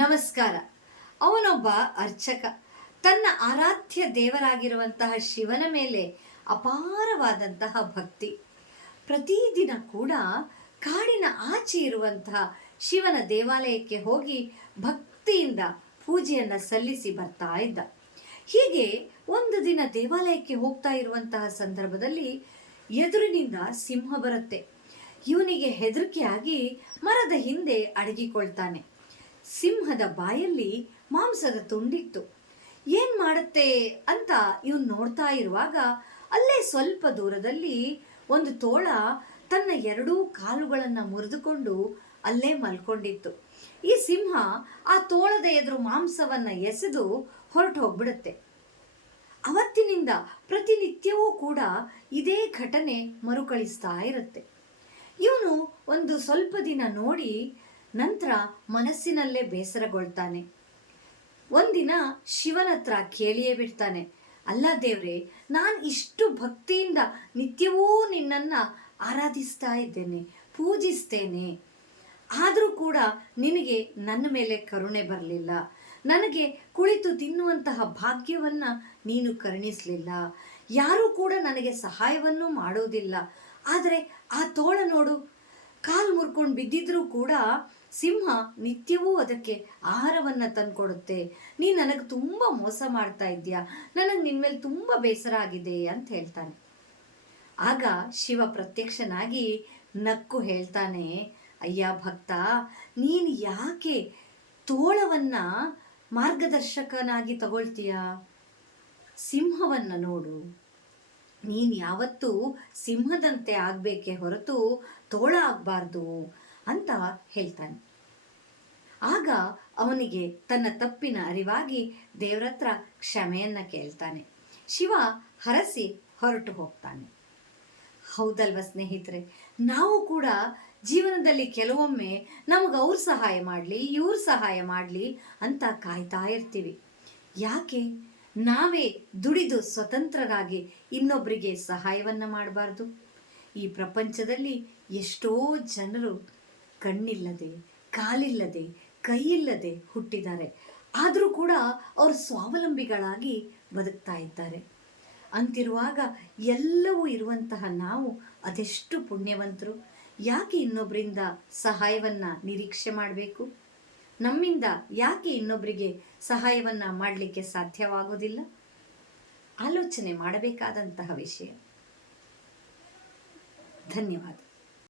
ನಮಸ್ಕಾರ. ಅವನೊಬ್ಬ ಅರ್ಚಕ. ತನ್ನ ಆರಾಧ್ಯ ದೇವರಾಗಿರುವಂತಹ ಶಿವನ ಮೇಲೆ ಅಪಾರವಾದಂತಹ ಭಕ್ತಿ. ಪ್ರತಿದಿನ ಕೂಡ ಕಾಡಿನ ಆಚೆ ಇರುವಂತಹ ಶಿವನ ದೇವಾಲಯಕ್ಕೆ ಹೋಗಿ ಭಕ್ತಿಯಿಂದ ಪೂಜೆಯನ್ನು ಸಲ್ಲಿಸಿ ಬರ್ತಾ ಇದ್ದ. ಹೀಗೆ ಒಂದು ದಿನ ದೇವಾಲಯಕ್ಕೆ ಹೋಗ್ತಾ ಇರುವಂತಹ ಸಂದರ್ಭದಲ್ಲಿ ಎದುರಿನಿಂದ ಸಿಂಹ ಬರುತ್ತೆ. ಇವನಿಗೆ ಹೆದರಿಕೆಯಾಗಿ ಮರದ ಹಿಂದೆ ಅಡಗಿಕೊಳ್ತಾನೆ. ಸಿಂಹದ ಬಾಯಲ್ಲಿ ಮಾಂಸದ ತುಂಡಿತ್ತು. ಏನ್ ಮಾಡುತ್ತೆ ಅಂತ ಇವನು ನೋಡ್ತಾ ಇರುವಾಗ ಅಲ್ಲೇ ಸ್ವಲ್ಪ ದೂರದಲ್ಲಿ ಒಂದು ತೋಳ ತನ್ನ ಎರಡೂ ಕಾಲುಗಳನ್ನು ಮುರಿದುಕೊಂಡು ಅಲ್ಲೇ ಮಲ್ಕೊಂಡಿತ್ತು. ಈ ಸಿಂಹ ಆ ತೋಳದ ಎದುರು ಮಾಂಸವನ್ನ ಎಸೆದು ಹೊರಟು ಹೋಗ್ಬಿಡುತ್ತೆ. ಅವತ್ತಿನಿಂದ ಪ್ರತಿನಿತ್ಯವೂ ಕೂಡ ಇದೇ ಘಟನೆ ಮರುಕಳಿಸ್ತಾ ಇರುತ್ತೆ. ಇವನು ಒಂದು ಸ್ವಲ್ಪ ದಿನ ನೋಡಿ ನಂತರ ಮನಸ್ಸಿನಲ್ಲೇ ಬೇಸರಗೊಳ್ತಾನೆ. ಒಂದಿನ ಶಿವನ ಹತ್ರ ಕೇಳಿಯೇ ಬಿಡ್ತಾನೆ, ಅಲ್ಲ ದೇವ್ರೆ, ನಾನು ಇಷ್ಟು ಭಕ್ತಿಯಿಂದ ನಿತ್ಯವೂ ನಿನ್ನನ್ನು ಆರಾಧಿಸ್ತಾ ಇದ್ದೇನೆ, ಪೂಜಿಸ್ತೇನೆ, ಆದರೂ ಕೂಡ ನಿನಗೆ ನನ್ನ ಮೇಲೆ ಕರುಣೆ ಬರಲಿಲ್ಲ. ನನಗೆ ಕುಳಿತು ತಿನ್ನುವಂತಹ ಭಾಗ್ಯವನ್ನು ನೀನು ಕರುಣಿಸಲಿಲ್ಲ. ಯಾರೂ ಕೂಡ ನನಗೆ ಸಹಾಯವನ್ನು ಮಾಡೋದಿಲ್ಲ. ಆದರೆ ಆ ತೋಳ ನೋಡು, ಕಾಲು ಮುರ್ಕೊಂಡು ಬಿದ್ದಿದ್ರೂ ಕೂಡ ಸಿಂಹ ನಿತ್ಯವೂ ಅದಕ್ಕೆ ಆಹಾರವನ್ನು ತಂದುಕೊಡುತ್ತೆ. ನೀ ನನಗೆ ತುಂಬ ಮೋಸ ಮಾಡ್ತಾ ಇದ್ದೀಯಾ, ನನಗೆ ನಿನ್ನ ಮೇಲೆ ತುಂಬ ಬೇಸರ ಆಗಿದೆ ಅಂತ ಹೇಳ್ತಾನೆ. ಆಗ ಶಿವ ಪ್ರತ್ಯಕ್ಷನಾಗಿ ನಕ್ಕು ಹೇಳ್ತಾನೆ, ಅಯ್ಯ ಭಕ್ತ, ನೀನು ಯಾಕೆ ತೋಳವನ್ನ ಮಾರ್ಗದರ್ಶಕನಾಗಿ ತಗೊಳ್ತೀಯ? ಸಿಂಹವನ್ನು ನೋಡು, ನೀನು ಯಾವತ್ತೂ ಸಿಂಹದಂತೆ ಆಗಬೇಕೇ ಹೊರತು ತೋಳ ಆಗಬಾರ್ದು ಅಂತ ಹೇಳ್ತಾನೆ. ಆಗ ಅವನಿಗೆ ತನ್ನ ತಪ್ಪಿನ ಅರಿವಾಗಿ ದೇವರ ಹತ್ರ ಕ್ಷಮೆಯನ್ನ ಕೇಳ್ತಾನೆ. ಶಿವ ಹರಸಿ ಹೊರಟು ಹೋಗ್ತಾನೆ. ಹೌದಲ್ವ ಸ್ನೇಹಿತರೆ, ನಾವು ಕೂಡ ಜೀವನದಲ್ಲಿ ಕೆಲವೊಮ್ಮೆ ನಮಗೆ ಅವ್ರು ಸಹಾಯ ಮಾಡಲಿ, ಇವ್ರು ಸಹಾಯ ಮಾಡಲಿ ಅಂತ ಕಾಯ್ತಾ ಇರ್ತೀವಿ. ಯಾಕೆ ನಾವೇ ದುಡಿದು ಸ್ವತಂತ್ರರಾಗಿ ಇನ್ನೊಬ್ಬರಿಗೆ ಸಹಾಯವನ್ನು ಮಾಡಬಾರ್ದು? ಈ ಪ್ರಪಂಚದಲ್ಲಿ ಎಷ್ಟೋ ಜನರು ಕಣ್ಣಿಲ್ಲದೆ, ಕಾಲಿಲ್ಲದೆ, ಕೈಯಿಲ್ಲದೆ ಹುಟ್ಟಿದ್ದಾರೆ. ಆದರೂ ಕೂಡ ಅವರು ಸ್ವಾವಲಂಬಿಗಳಾಗಿ ಬದುಕ್ತಾ ಇದ್ದಾರೆ. ಅಂತಿರುವಾಗ ಎಲ್ಲವೂ ಇರುವಂತಹ ನಾವು ಅದೆಷ್ಟು ಪುಣ್ಯವಂತರು. ಯಾಕೆ ಇನ್ನೊಬ್ಬರಿಂದ ಸಹಾಯವನ್ನು ನಿರೀಕ್ಷೆ ಮಾಡಬೇಕು? ನಮ್ಮಿಂದ ಯಾಕೆ ಇನ್ನೊಬ್ಬರಿಗೆ ಸಹಾಯವನ್ನು ಮಾಡಲಿಕ್ಕೆ ಸಾಧ್ಯವಾಗೋದಿಲ್ಲ? ಆಲೋಚನೆ ಮಾಡಬೇಕಾದಂತಹ ವಿಷಯ. ಧನ್ಯವಾದ.